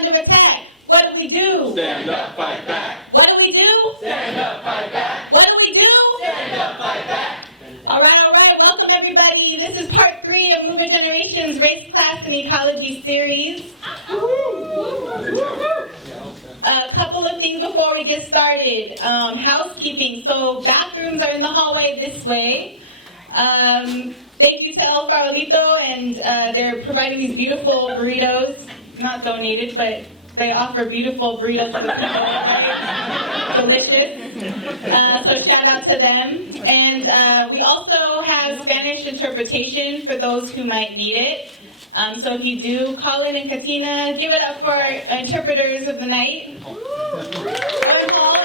under attack. What do we do? Stand up, fight back. What do we do? Stand up, fight back. What do we do? Stand up, fight back. All right. Welcome, everybody. This is part 3 of Movement Generation's Race, Class, and Ecology series. A couple of things before we get started. Housekeeping. So bathrooms are in the hallway this way. Thank you to El Farolito, and they're providing these beautiful burritos. Not donated, but they offer beautiful burritos to the people. Delicious. So shout out to them. And we also have Spanish interpretation for those who might need it. So if you do call in Katina, give it up for our interpreters of the night. Oh, and Paul.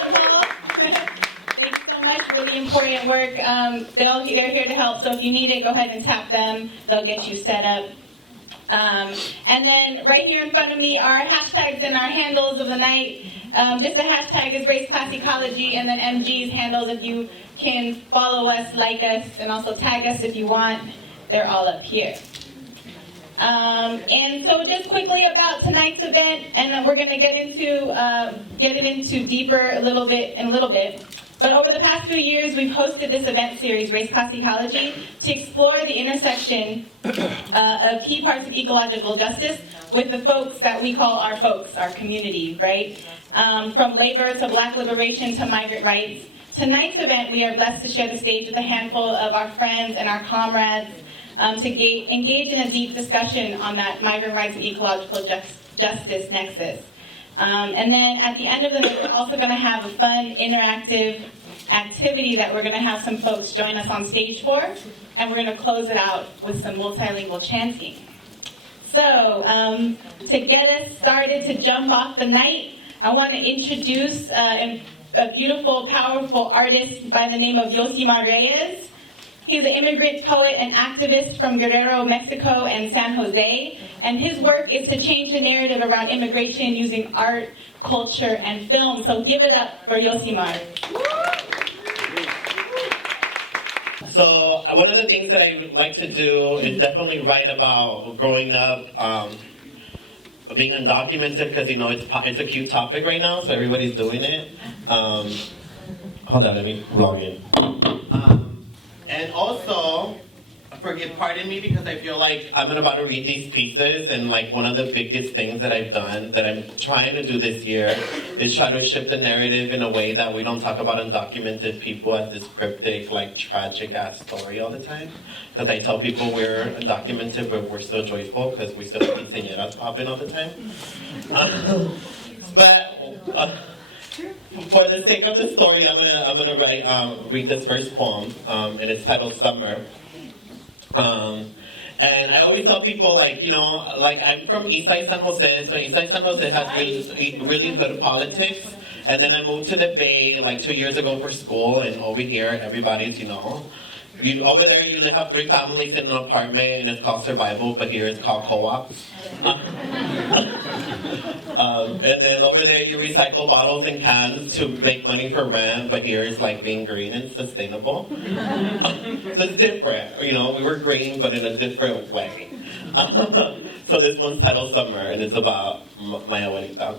Thank you so much. Really important work. They're here to help. So if you need it, go ahead and tap them. They'll get you set up. And then right here in front of me are hashtags and our handles of the night. Just the hashtag is Race, Class, Ecology, and then MG's handles if you can follow us, like us, and also tag us if you want. They're all up here. And so just quickly about tonight's event, and then we're going to get it into deeper in a little bit. But over the past few years, we've hosted this event series, Race, Class, Ecology, to explore the intersection of key parts of ecological justice with the folks that we call our folks, our community, right? From labor to Black liberation to migrant rights. Tonight's event, we are blessed to share the stage with a handful of our friends and our comrades to engage in a deep discussion on that migrant rights and ecological justice nexus. And then at the end of the night, we're also going to have a fun, interactive activity that we're going to have some folks join us on stage for, and we're going to close it out with some multilingual chanting. So, to get us started, to jump off the night, I want to introduce a beautiful, powerful artist by the name of Yosimar Reyes. He's an immigrant poet and activist from Guerrero, Mexico, and San Jose, and his work is to change the narrative around immigration using art, culture, and film. So give it up for Yosimar. So one of the things that I would like to do is definitely write about growing up, being undocumented, because you know it's a cute topic right now, so everybody's doing it. Hold on, let me log in. And also, pardon me, because I feel like I'm about to read these pieces, and like one of the biggest things that I've done, that I'm trying to do this year, is try to shift the narrative in a way that we don't talk about undocumented people as this cryptic, like tragic-ass story all the time. Because I tell people we're undocumented, but we're still joyful, because we still have quinceañeras popping all the time. For the sake of the story, I'm gonna read this first poem, and it's titled Summer. And I always tell people, like, you know, like I'm from Eastside San Jose, so Eastside San Jose has really good politics. And then I moved to the Bay like 2 years ago for school, and over here everybody's, you know, over there you have 3 families in an apartment, and it's called survival, but here it's called co-ops. And then over there you recycle bottles and cans to make money for rent, but here it's like being green and sustainable. So it's different, you know, we were green but in a different way. So this one's titled Summer, and it's about my abuelita.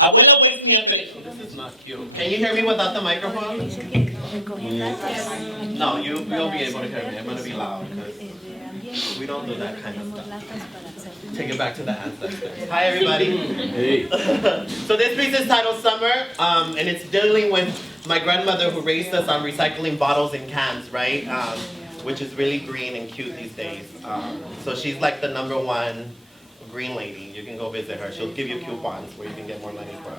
Abuela wakes me up and this is not cute. Can you hear me without the microphone? No, you'll be able to hear me. I'm going to be loud because we don't do that kind of stuff. Take it back to the ancestors. Hi, everybody. Hey. So this piece is titled Summer, and it's dealing with my grandmother who raised us on recycling bottles and cans, right? Which is really green and cute these days. So she's like the #1 green lady. You can go visit her. She'll give you coupons where you can get more money from.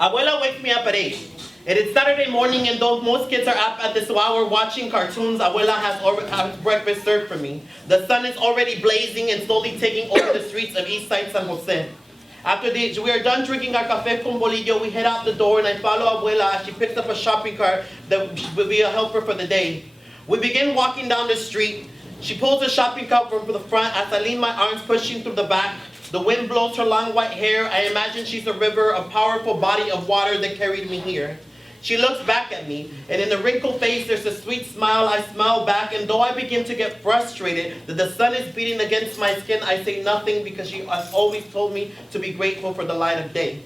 Abuela wakes me up at 8. It is Saturday morning, and though most kids are up at this hour watching cartoons, Abuela has breakfast served for me. The sun is already blazing and slowly taking over the streets of Eastside San Jose. After we are done drinking our café con bolillo, we head out the door, and I follow Abuela as she picks up a shopping cart that will be a helper for the day. We begin walking down the street. She pulls the shopping cart from the front as I lean my arms pushing through the back. The wind blows her long white hair. I imagine she's a river, a powerful body of water that carried me here. She looks back at me, and in the wrinkled face there's a sweet smile. I smile back, and though I begin to get frustrated that the sun is beating against my skin, I say nothing because she has always told me to be grateful for the light of day.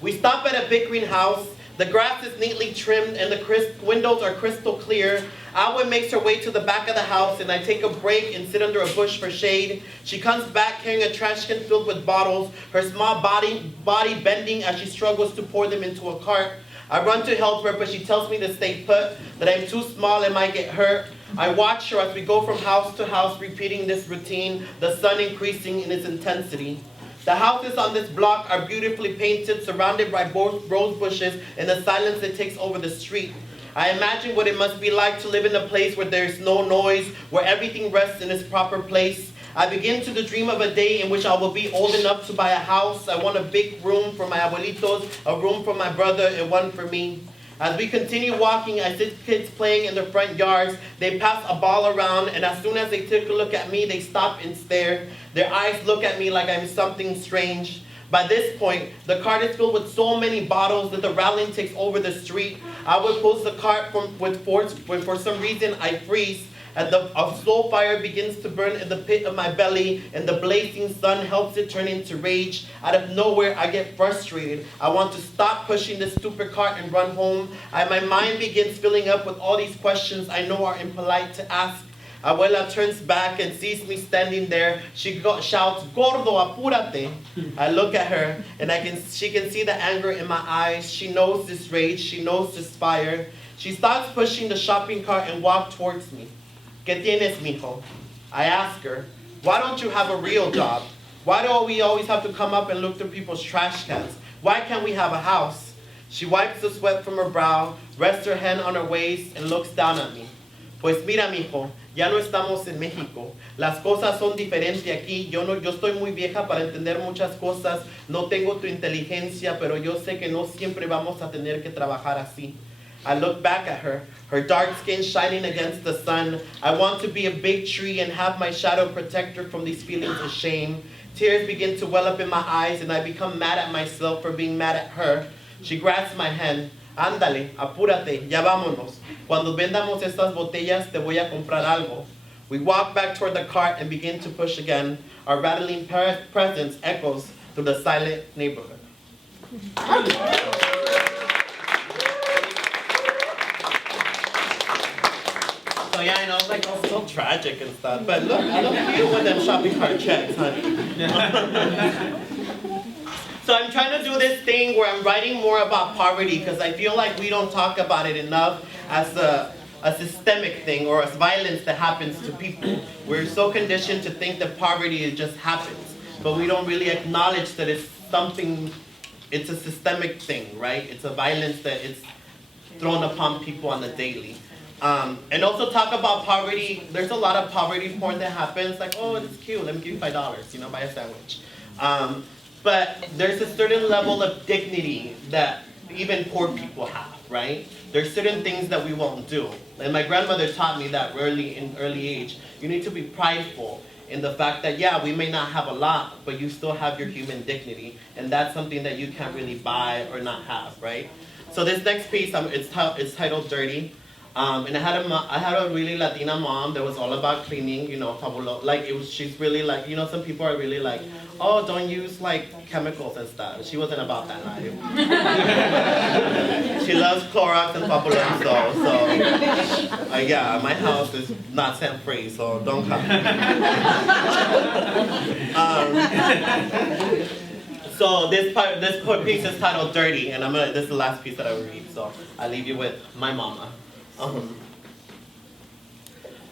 We stop at a big green house. The grass is neatly trimmed, and the windows are crystal clear. Awa makes her way to the back of the house, and I take a break and sit under a bush for shade. She comes back carrying a trash can filled with bottles, her small body bending as she struggles to pour them into a cart. I run to help her, but she tells me to stay put, that I'm too small and might get hurt. I watch her as we go from house to house, repeating this routine, the sun increasing in its intensity. The houses on this block are beautifully painted, surrounded by both rose bushes and the silence that takes over the street. I imagine what it must be like to live in a place where there's no noise, where everything rests in its proper place. I begin to dream of a day in which I will be old enough to buy a house. I want a big room for my abuelitos, a room for my brother, and one for me. As we continue walking, I see kids playing in the front yards. They pass a ball around, and as soon as they take a look at me, they stop and stare. Their eyes look at me like I'm something strange. By this point, the cart is filled with so many bottles that the rattling takes over the street. I would push the cart with force when for some reason I freeze. And a slow fire begins to burn in the pit of my belly, and the blazing sun helps it turn into rage. Out of nowhere, I get frustrated. I want to stop pushing this stupid cart and run home. My mind begins filling up with all these questions I know are impolite to ask. Abuela turns back and sees me standing there. She shouts, "Gordo, apúrate." I look at her, and she can see the anger in my eyes. She knows this rage. She knows this fire. She starts pushing the shopping cart and walks towards me. ¿Qué tienes, mijo? I ask her, why don't you have a real job? Why do we always have to come up and look through people's trash cans? Why can't we have a house? She wipes the sweat from her brow, rests her hand on her waist, and looks down at me. Pues mira, mijo, ya no estamos en México. Las cosas son diferentes aquí. Yo estoy muy vieja para entender muchas cosas. No tengo tu inteligencia, pero yo sé que no siempre vamos a tener que trabajar así. I look back at her, her dark skin shining against the sun. I want to be a big tree and have my shadow protect her from these feelings of shame. Tears begin to well up in my eyes, and I become mad at myself for being mad at her. She grabs my hand. Ándale, apúrate, ya vámonos. Cuando vendamos estas botellas, te voy a comprar algo. We walk back toward the cart and begin to push again. Our rattling presence echoes through the silent neighborhood. So yeah, I know, it's like, oh, so tragic and stuff. But look you with them shopping cart checks, honey. So I'm trying to do this thing where I'm writing more about poverty because I feel like we don't talk about it enough as a systemic thing or as violence that happens to people. We're so conditioned to think that poverty just happens, but we don't really acknowledge that it's a systemic thing, right? It's a violence that is thrown upon people on the daily. And also talk about poverty. There's a lot of poverty porn that happens, like, oh, it's cute, let me give you $5, buy a sandwich. But there's a certain level of dignity that even poor people have, right? There's certain things that we won't do. And my grandmother taught me that in early age. You need to be prideful in the fact that, yeah, we may not have a lot, but you still have your human dignity. And that's something that you can't really buy or not have, right? So this next piece, it's titled Dirty. And I had a really Latina mom that was all about cleaning, fabulo. Like she's really like, some people are really like, oh, don't use like chemicals and stuff. She wasn't about that life. She loves Clorox and fabuloso, so yeah, my house is not scent free, so don't come. So this piece is titled Dirty, and this is the last piece that I will read. So I'll leave you with my mama.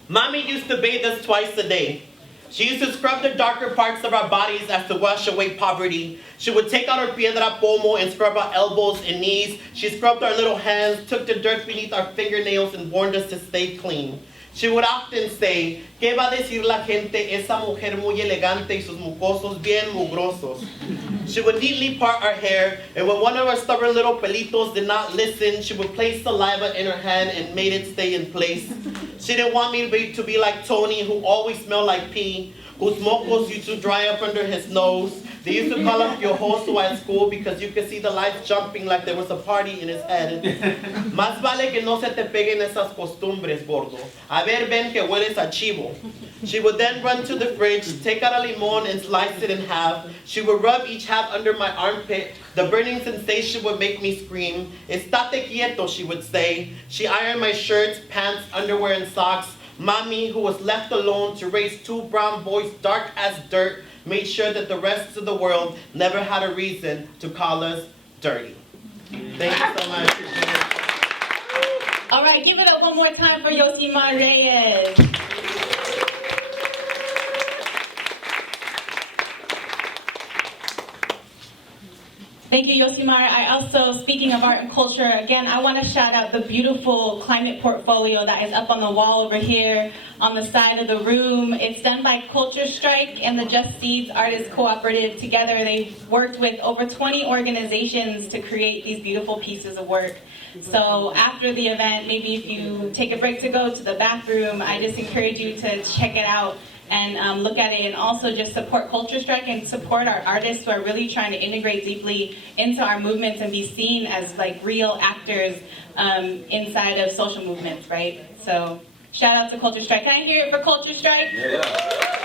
Mommy used to bathe us twice a day. She used to scrub the darker parts of our bodies as to wash away poverty. She would take out her piedra pomo and scrub our elbows and knees. She scrubbed our little hands, took the dirt beneath our fingernails, and warned us to stay clean. She would often say, ¿Qué va a decir la gente? Esa mujer muy elegante y sus mucosos bien mugrosos. She would neatly part our hair, and when one of our stubborn little pelitos did not listen, she would place saliva in her hand and made it stay in place. She didn't want me to be like Tony, who always smelled like pee. whose mocos used to dry up under his nose. They used to call up Yohoso at school because you could see the lights jumping like there was a party in his head. Más vale que no se te peguen esas costumbres, gordo. A ver, ven que hueles a chivo. She would then run to the fridge, take out a limon and slice it in half. She would rub each half under my armpit. The burning sensation would make me scream. Estate quieto, she would say. She ironed my shirts, pants, underwear, and socks. Mommy, who was left alone to raise two brown boys dark as dirt, made sure that the rest of the world never had a reason to call us dirty. Thank you so much. All right, give it up one more time for Yosimar Reyes. Thank you, Yosimar. I also, speaking of art and culture, again, I want to shout out the beautiful climate portfolio that is up on the wall over here on the side of the room. It's done by CultureStrike and the Just Seeds Artists Cooperative. Together, they've worked with over 20 organizations to create these beautiful pieces of work. So after the event, maybe if you take a break to go to the bathroom, I just encourage you to check it out and look at it, and also just support CultureStrike and support our artists who are really trying to integrate deeply into our movements and be seen as like real actors inside of social movements, right? So shout out to CultureStrike. Can I hear it for CultureStrike? Yeah.